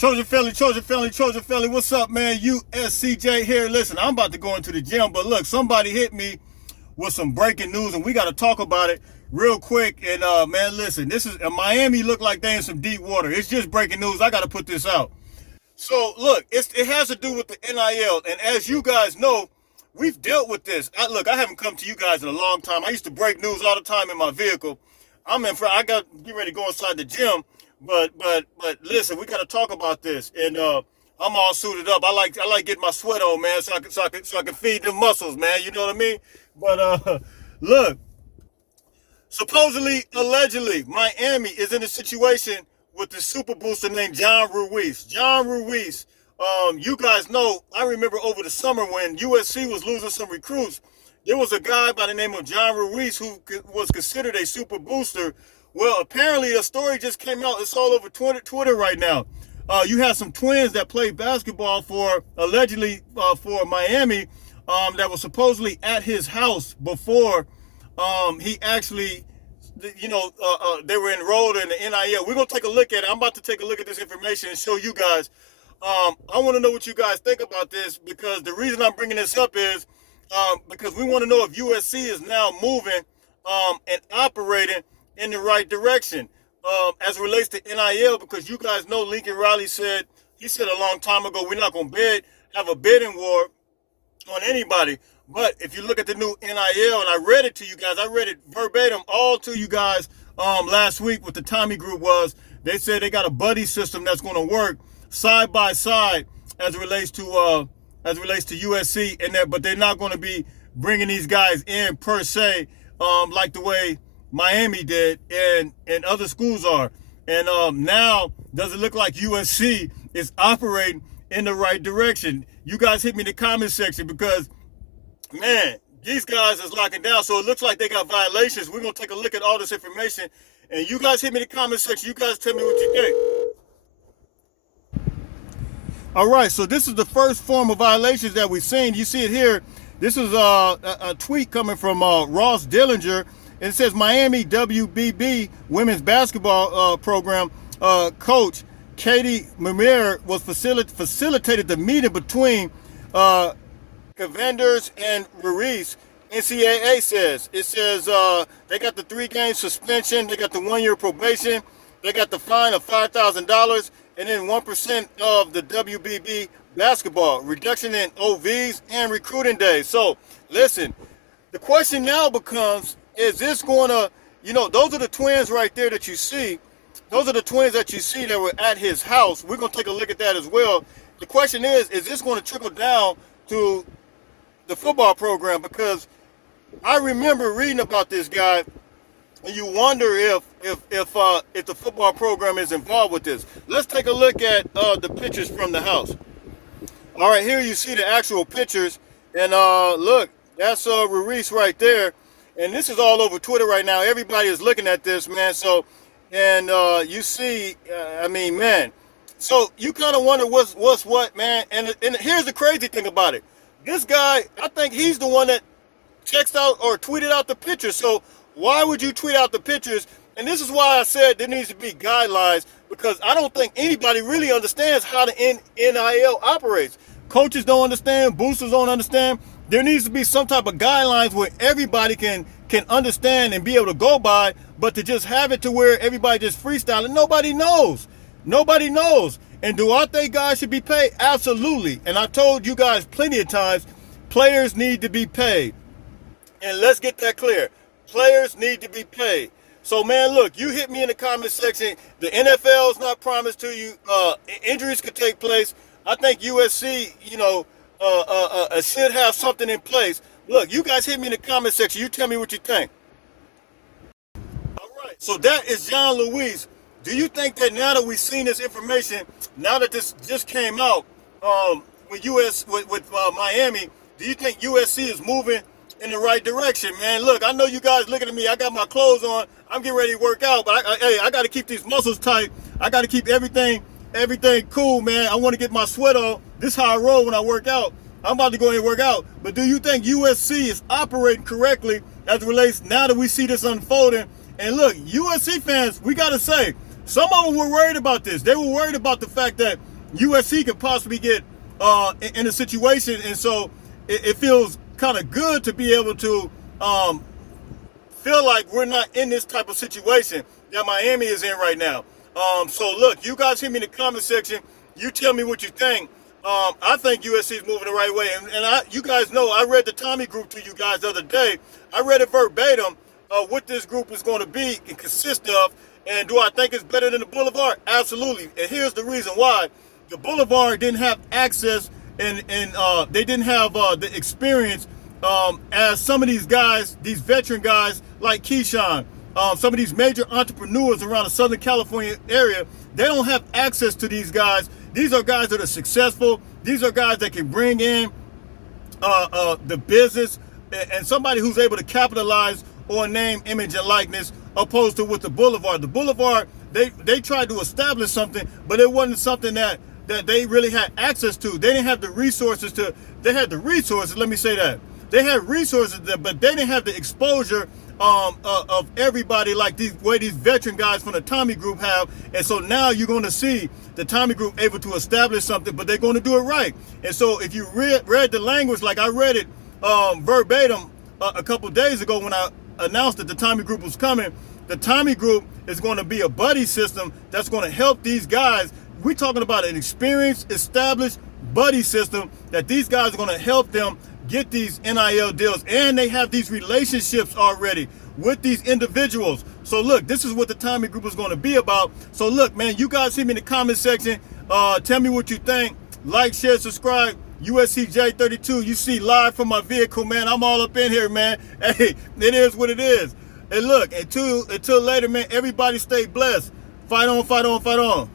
Trojan family, what's up, man? USCJ here. Listen, I'm about to go into the gym, but look, somebody hit me with some breaking news, and we got to talk about it real quick. And man, listen, this is Miami look like they in some deep water. It's just breaking news. I got to put this out. So look, it has to do with the NIL, and as you guys know, we've dealt with this. I haven't come to you guys in a long time. I used to break news all the time in my vehicle. I got to get ready to go inside the gym. But listen, we got to talk about this, and I'm all suited up. I like getting my sweat on, man, so I can feed them muscles, man. You know what I mean? But look, supposedly, allegedly, Miami is in a situation with the super booster named John Ruiz. John Ruiz, you guys know. I remember over the summer when USC was losing some recruits, there was a guy by the name of John Ruiz who was considered a super booster. Well, apparently a story just came out. It's all over Twitter right now. You have some twins that played basketball allegedly for Miami that was supposedly at his house before he actually, they were enrolled in the NIL. We're going to take a look at it. I'm about to take a look at this information and show you guys. I want to know what you guys think about this, because the reason I'm bringing this up is because we want to know if USC is now moving and operating in the right direction as it relates to NIL, because you guys know Lincoln Riley said a long time ago, we're not going to have a bidding war on anybody. But if you look at the new NIL, and I read it to you guys, I read it verbatim all to you guys last week. What the Tommy Group was, they said they got a buddy system that's going to work side by side as it relates to USC, and but they're not going to be bringing these guys in per se like the way Miami did and other schools are. And now, does it look like USC is operating in the right direction? You guys hit me in the comment section, because, man, these guys is locking down. So it looks like they got violations. We're going to take a look at all this information. And you guys hit me in the comment section. You guys tell me what you think. All right, so this is the first form of violations that we've seen. You see it here. This is a tweet coming from Ross Dillinger. It says Miami WBB women's basketball program coach Katie Mimir was facilitated the meeting between Cavenders and Ruiz. NCAA says. It says they got the 3-game suspension, they got the 1-year probation, they got the fine of $5,000, and then 1% of the WBB basketball, reduction in OVs and recruiting days. So listen, the question now becomes, is this going to, those are the twins right there that you see. Those are the twins that you see that were at his house. We're going to take a look at that as well. The question is this going to trickle down to the football program? Because I remember reading about this guy, and you wonder if the football program is involved with this. Let's take a look at the pictures from the house. All right, here you see the actual pictures, and look, that's Ruiz right there. And this is all over Twitter right now. Everybody is looking at this, man. So, and you see, man. So you kind of wonder what's what, man. And here's the crazy thing about it. This guy, I think he's the one that texted out or tweeted out the pictures. So why would you tweet out the pictures? And this is why I said there needs to be guidelines, because I don't think anybody really understands how the NIL operates. Coaches don't understand. Boosters don't understand. There needs to be some type of guidelines where everybody can understand and be able to go by, but to just have it to where everybody just freestyling, nobody knows. Nobody knows. And do I think guys should be paid? Absolutely. And I told you guys plenty of times, players need to be paid. And let's get that clear. Players need to be paid. So, man, look, you hit me in the comment section. The NFL is not promised to you. Injuries could take place. I think USC, should have something in place. Look, you guys hit me in the comment section. You tell me what you think. All right. So that is John Ruiz. Do you think that now that we've seen this information, now that this just came out with Miami, do you think USC is moving in the right direction, man? Look, I know you guys looking at me. I got my clothes on. I'm getting ready to work out, but I got to keep these muscles tight. I got to keep everything cool, man. I want to get my sweat on. This is how I roll when I work out. I'm about to go ahead and work out. But do you think USC is operating correctly as it relates now that we see this unfolding? And look, USC fans, we got to say, some of them were worried about this. They were worried about the fact that USC could possibly get in a situation, and so it feels kind of good to be able to feel like we're not in this type of situation that Miami is in right now. So look, you guys hit me in the comment section. You tell me what you think. I think USC is moving the right way, and you guys know I read the Tommy Group to you guys the other day. I read it verbatim what this group is going to be and consist of. And do I think it's better than the Boulevard? Absolutely. And here's the reason why. The Boulevard didn't have access and they didn't have the experience as some of these guys, these veteran guys like Keyshawn, some of these major entrepreneurs around the Southern California area. They don't have access to these guys. These are guys that are successful. These are guys that can bring in the business and somebody who's able to capitalize on name, image, and likeness, opposed to with the Boulevard. The Boulevard, they tried to establish something, but it wasn't something that they really had access to. They didn't have the resources to. They had the resources. Let me say that they had resources, but they didn't have the exposure of everybody like these veteran guys from the Tommy Group have. And so now you're going to see the Tommy Group able to establish something, but they're going to do it right. And so if you read the language like I read it verbatim a couple days ago when I announced that the Tommy Group was coming, the Tommy Group is going to be a buddy system that's going to help these guys. We're talking about an experienced, established buddy system that these guys are going to help them get these NIL deals, and they have these relationships already with these individuals. So look, this is what the Tommy Group is going to be about. So look, man, you guys hit me in the comment section. Tell me what you think. Like, share, subscribe. USCJ32, you see live from my vehicle, man. I'm all up in here, man. Hey, it is what it is. And look, until later, man, everybody stay blessed. Fight on, fight on, fight on.